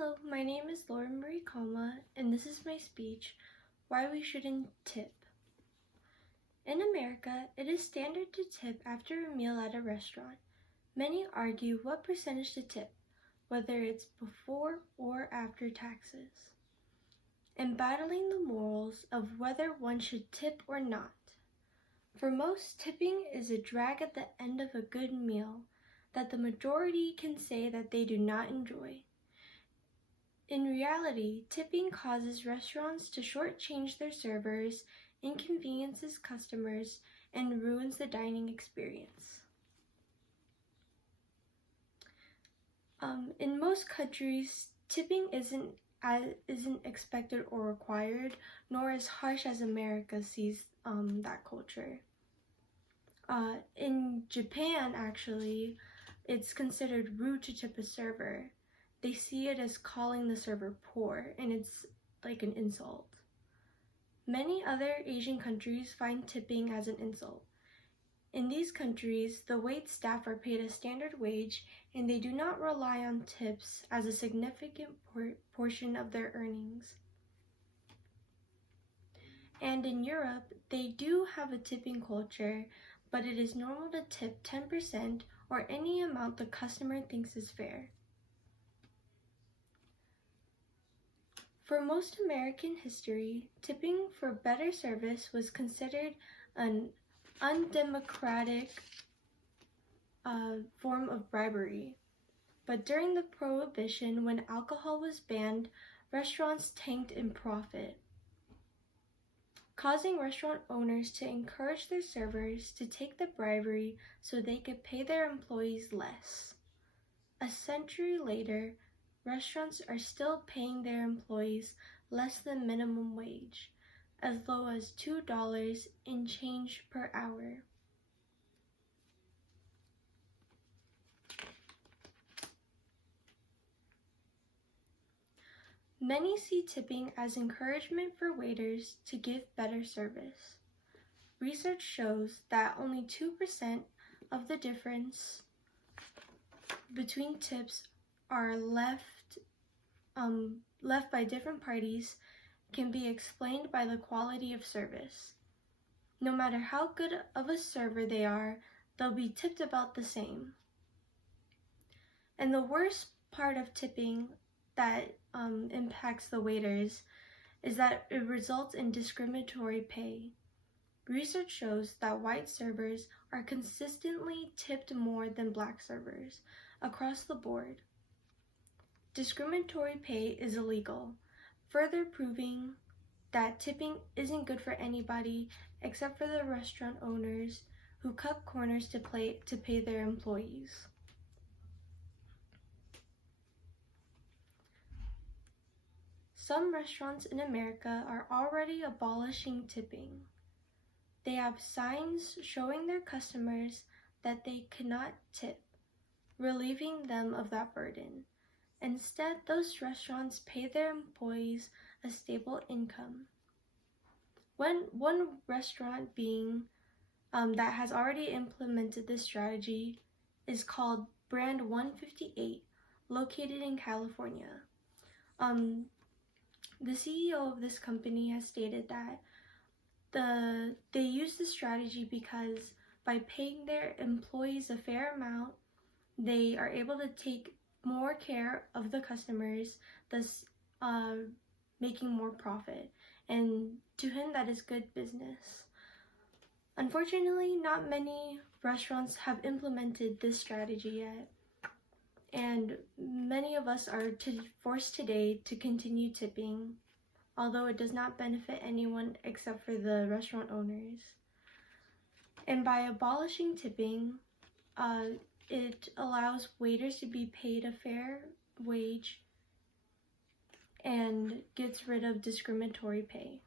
Hello, my name is Lauren Marie Koma, and this is my speech, Why We Shouldn't Tip. In America, it is standard to tip after a meal at a restaurant. Many argue what percentage to tip, whether it's before or after taxes, and battling the morals of whether one should tip or not. For most, tipping is a drag at the end of a good meal that the majority can say that they do not enjoy. In reality, tipping causes restaurants to shortchange their servers, inconveniences customers, and ruins the dining experience. In most countries, tipping isn't expected or required, nor as harsh as America sees that culture. In Japan, actually, it's considered rude to tip a server. They see it as calling the server poor, and it's like an insult. Many other Asian countries find tipping as an insult. In these countries, the wait staff are paid a standard wage, and they do not rely on tips as a significant portion of their earnings. And in Europe, they do have a tipping culture, but it is normal to tip 10% or any amount the customer thinks is fair. For most American history, tipping for better service was considered an undemocratic form of bribery. But during the Prohibition, when alcohol was banned, restaurants tanked in profit, causing restaurant owners to encourage their servers to take the bribery so they could pay their employees less. A century later, restaurants are still paying their employees less than minimum wage, as low as $2 in change per hour. Many see tipping as encouragement for waiters to give better service. Research shows that only 2% of the difference between tips are left by different parties can be explained by the quality of service. No matter how good of a server they are, they'll be tipped about the same. And the worst part of tipping that impacts the waiters is that it results in discriminatory pay. Research shows that white servers are consistently tipped more than black servers across the board. Discriminatory pay is illegal, further proving that tipping isn't good for anybody except for the restaurant owners who cut corners to pay their employees. Some restaurants in America are already abolishing tipping. They have signs showing their customers that they cannot tip, relieving them of that burden. Instead, those restaurants pay their employees a stable income. One restaurant that has already implemented this strategy is called Brand 158, located in California. The CEO of this company has stated that they use this strategy because by paying their employees a fair amount, they are able to take more care of the customers, thus making more profit. And to him, that is good business. Unfortunately, not many restaurants have implemented this strategy yet, and many of us are forced today to continue tipping, although it does not benefit anyone except for the restaurant owners. And by abolishing tipping, it allows waiters to be paid a fair wage and gets rid of discriminatory pay.